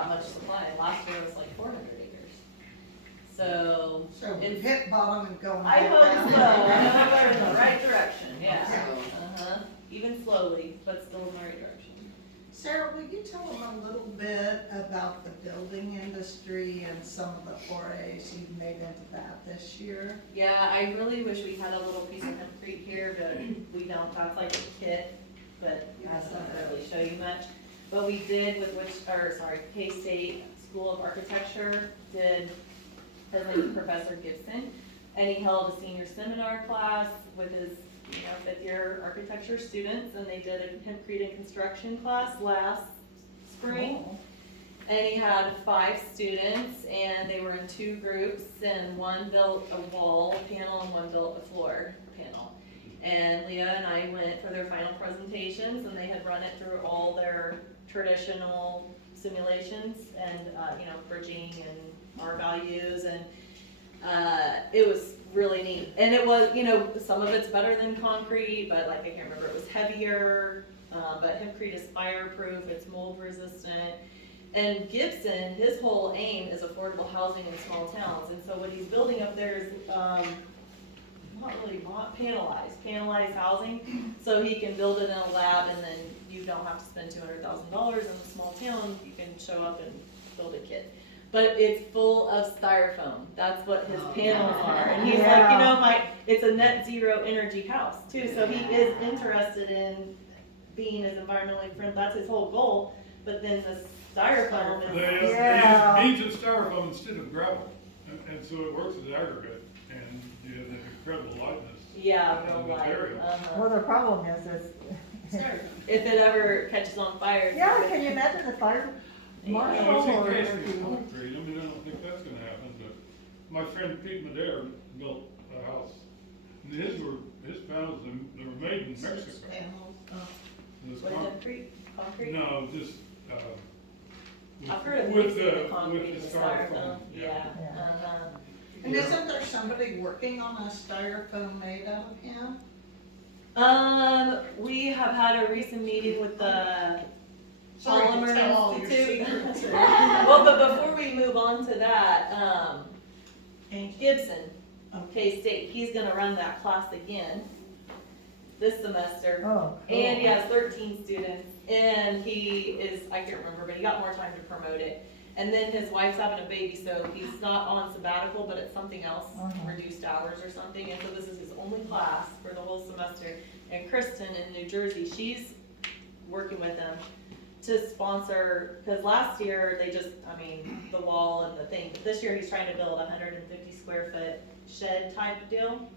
that much supply. Last year it was like 400 acres. So we've hit bottom and going I back hope so. down. I know we're in the right direction, yeah. Yeah. Even slowly, but still in the right direction. Sarah, will you tell them a little bit about the building industry and some of the forays you've made into that this year? Yeah, I really wish we had a little piece of hempcrete here, but we don't. That's like a kit, but that's not gonna really show you much. But we did with K-State School of Architecture did, his name is Professor Gibson, and he held a senior seminar class with his fifth year architecture students, and they did a hempcrete and construction class last spring. Oh. And he had 5 students, and they were in 2 groups, and one built a wall panel and one built a floor panel. And Leah and I went for their final presentations, and they had run it through all their traditional simulations and bridging and R values, and it was really neat. And it was, some of it's better than concrete, but like I can't remember, it was heavier, but hempcrete is fireproof, it's mold resistant. And Gibson, his whole aim is affordable housing in small towns, and so what he's building up there is not really panelized housing, so he can build it in a lab, and then you don't have to spend $200,000 in a small town. You can show up and build a kit. But it's full of styrofoam. That's what his panels are. And he's like, it's a net zero energy house too. So he is interested in being as environmentally friendly. That's his whole goal. But then the styrofoam is, They use beads of styrofoam instead of gravel, and so it works as aggregate, and you have that incredible lightness. real light. Material. Well, the problem is, If it ever catches on fire. yeah, can you imagine the fire marshal No, it's or? increasing concrete. I don't think that's gonna happen, but my friend Pete Madera built a house. And his panels, they were made in Mexico. Panels. It was With concrete? No, just, I've heard of with mixing the, the concrete with and the styrofoam. Yeah. And isn't there somebody working on a styrofoam made out of him? We have had a recent meeting with the Sorry to Polymer tell all your Institute. secrets. Well, but before we move on to that, Gibson, K-State, he's gonna run that class again this semester. Oh, cool. And he has 13 students, and he is, I can't remember, but he got more time to promote it. And then his wife's having a baby, so he's not on sabbatical, but it's something else, reduced hours or something. And so this is his only class for the whole semester. And Kristen in New Jersey, she's working with him to sponsor, because last year they just, the wall and the thing. But this year he's trying to build a 150 square foot shed type of deal.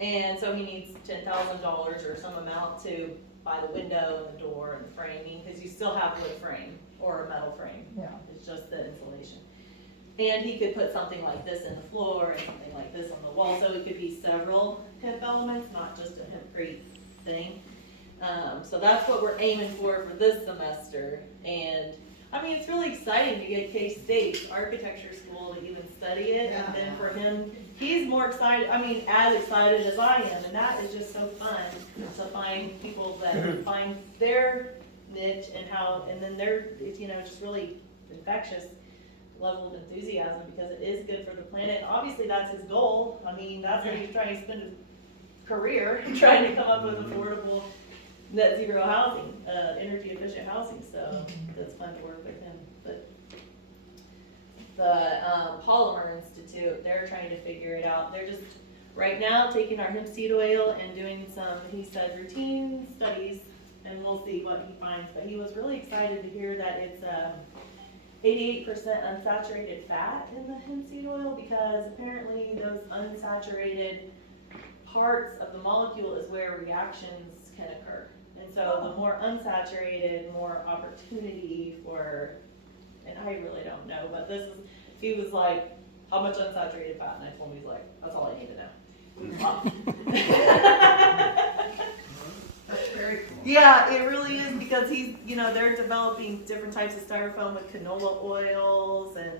And so he needs $10,000 or some amount to buy the window and the door and the framing, because you still have wood frame or a metal frame. Yeah. It's just the insulation. And he could put something like this in the floor and something like this on the wall, so it could be several hemp elements, not just a hempcrete thing. So that's what we're aiming for this semester. And it's really exciting to get K-State's architecture school to even study it. And then for him, he's more excited, as excited as I am. And that is just so fun to find people that find their niche and then they're, just really infectious level of enthusiasm, because it is good for the planet. Obviously, that's his goal. That's how he's trying to spend his career, trying to come up with affordable net zero housing, energy efficient housing. So that's fun to work with him. But the Polymer Institute, they're trying to figure it out. They're just right now taking our hemp seed oil and doing some, he said, routine studies, and we'll see what he finds. But he was really excited to hear that it's 88% unsaturated fat in the hemp seed oil, because apparently those unsaturated parts of the molecule is where reactions can occur. And so the more unsaturated, more opportunity for, and I really don't know, but he was like, how much unsaturated fat? And I told him, he's like, that's all I need to know. That's very cool. Yeah, it really is, because they're developing different types of styrofoam with canola oils and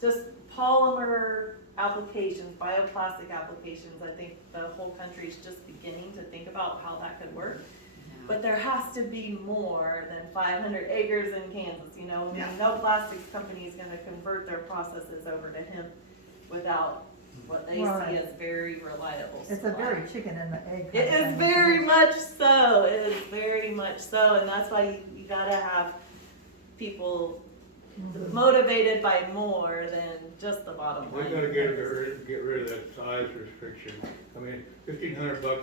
just polymer applications, bioplastic applications. I think the whole country is just beginning to think about how that could work. But there has to be more than 500 acres in Kansas, you know? I Yeah. mean, no plastics company is gonna convert their processes over to hemp without what they Right. see as very reliable supply. It's a very chicken and the egg. It kind of is thing. very much so, it is very much so, and that's why you gotta have people Mhm. motivated by more than just the bottom We line. gotta get rid of that size restriction. I mean, $1,500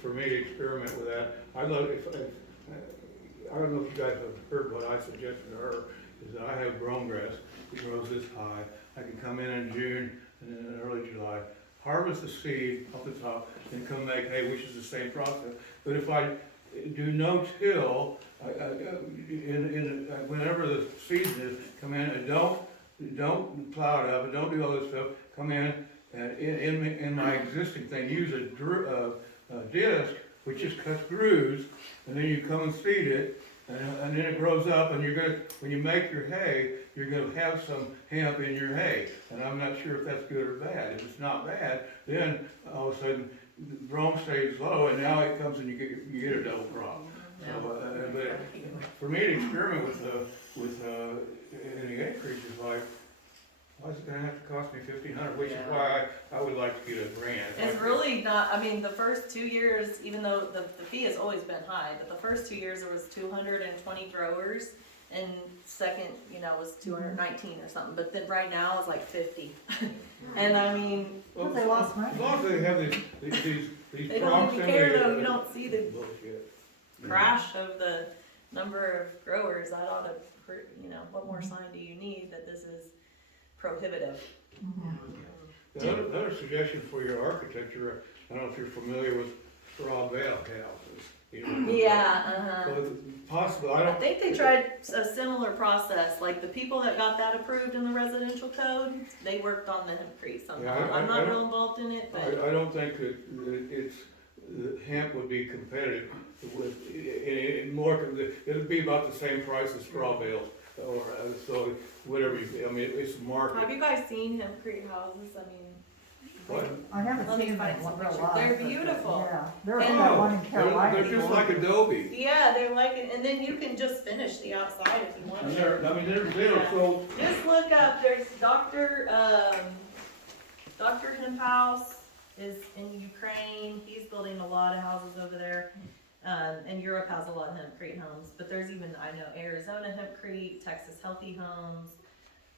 for me to experiment with that. I love, I don't know if you guys have heard what I suggested to her, is that I have grown grass. It grows this high. I can come in June and then in early July, harvest the seed off the top, and come make hay, which is the same process. But if I do no-till, whenever the season is, come in and don't plow it up, and don't do all this stuff, come in, and in my existing thing, use a disc, which just cuts grooves, and then you come and seed it, and then it grows up, and when you make your hay, you're gonna have some hemp in your hay, and I'm not sure if that's good or bad. If it's not bad, then all of a sudden, the brome stays low, and now it comes and you get a double crop. So, but for me to experiment with any acreage is like, why is it gonna have to cost me $1,500, which is why I would like to get a grant. It's really not, I mean, the first 2 years, even though the fee has always been high, but the first 2 years there was 220 growers, and second, you know, was 219 or something, but then right now it's like 50. And I mean, Well, they lost money. As long as they have these they don't even care though, you don't see the Bullshit. crash of the number of growers, that ought to, you know, what more sign do you need that this is prohibitive? Another suggestion for your architecture, I don't know if you're familiar with straw bale houses. You know, Yeah, uh-huh. So possible, I I don't, think they tried a similar process, like the people that got that approved in the residential code, they worked on the hempcrete somehow. Yeah, I'm I not don't- real involved in it, but, I don't think that it's, that hemp would be competitive with, it'd be about the same price as straw bales, or, so, whatever I mean, it's have market. you guys seen hempcrete houses? I mean, But I haven't Let me seen them find in some real pictures. life. They're but, beautiful. Yeah, there's And- that one in they're Carolina. just like Adobe. yeah, they're like, and then you can just finish the outside if you want And to. they're so, Just look up, there's Dr. Hemp House is in Ukraine, he's building a lot of houses over there. And Europe has a lot of hempcrete homes, but there's even, I know, Arizona hempcrete, Texas Healthy Homes.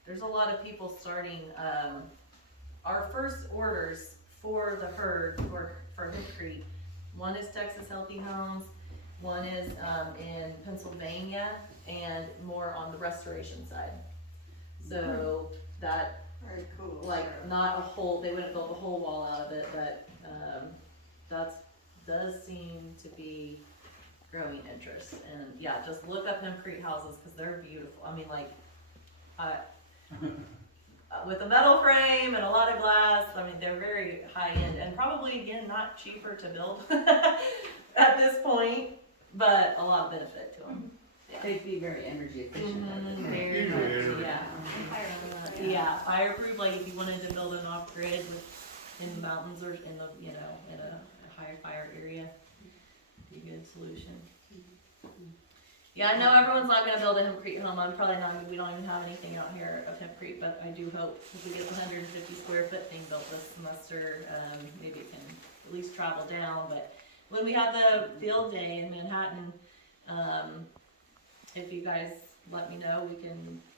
There's a lot of people starting, our first orders for the herd for hempcrete. One is Texas Healthy Homes, one is, in Pennsylvania, and more on the restoration side. So that, Very cool. like, Sarah. not a whole, they wouldn't build the whole wall out of it, but, does seem to be growing interest. And yeah, just look up hempcrete houses, cause they're beautiful. I mean, like, with a metal frame and a lot of glass, I mean, they're very high end and probably, again, not cheaper to build at this point, but a lot of benefit to them. They'd be very energy efficient. I would think. Very Usually much, yeah. Yeah, fireproof, like if you wanted to build an off-grid in the mountains or in the, you know, in a higher fire area, be a good solution. Yeah, I know everyone's not gonna build a hempcrete home, I'm probably not, we don't even have anything out here of hempcrete, but I do hope if we get the 150 square foot thing built this semester, maybe it can at least travel down, but when we had the field day in Manhattan, if you guys let me know,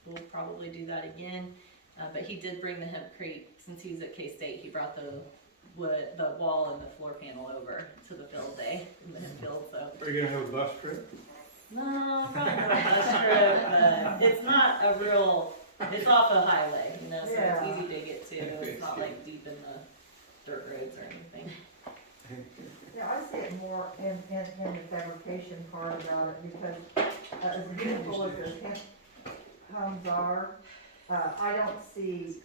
we'll probably do that again. But he did bring the hempcrete, since he was at K-State, he brought the wall and the floor panel over to the field day, in the hemp field, so. are you gonna have a bus trip? No, probably not a bus trip, but it's not a real, it's off a highway, you know, so it's Yeah. easy to get to. It's not like deep in the dirt roads or anything. Yeah, I see it more in the fabrication part about it, because as beautiful as the hemp homes are, I don't see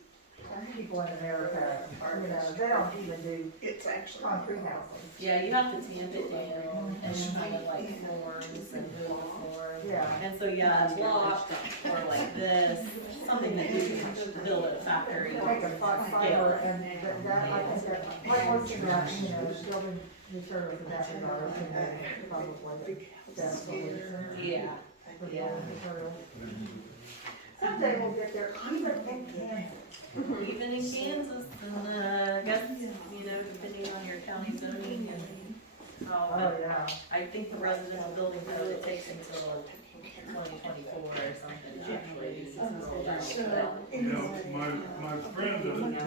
people in America, you know, they don't even do It's actually. concrete houses. Yeah, you have to tamp it down and then kind of like forms and build forms. Yeah. And so, yeah, a block or like this, something that you can build at a factory. Like a fiber, and that, I think that, like most of that, you know, building materials in that regard, and probably definitely. Yeah. For Yeah. building material. Someday we'll get there, even in Kansas. Even in Kansas, and, I guess, you know, depending on your county zoning and how, Oh, yeah. I think the residential building code, it takes until 2024 or something to actually use this roll. You know, my friend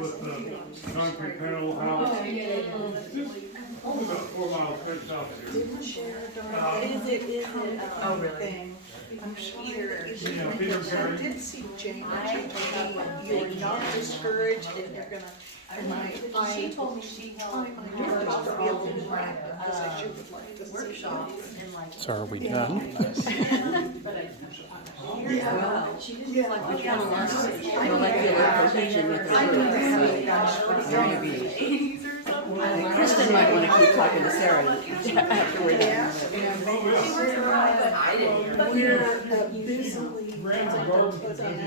with the concrete panel house, just only about 4 miles south of here. Is it, oh, really? I'm sure Peter. that You know, you Peter I Carey. did see Jane, and she told me you're not discouraged and you're gonna, and She told me she held my daughters to be able to write because I sure would like to see workshops that. and like. So are we done? But I. Yeah. Yeah. Like the molecular cohesion with the I know group, that. so maybe. 80s or something. I think Kristen might wanna keep talking to Sarah after we're done. Oh, yeah. I didn't hear. We're busily Grants trying and to gardens put are in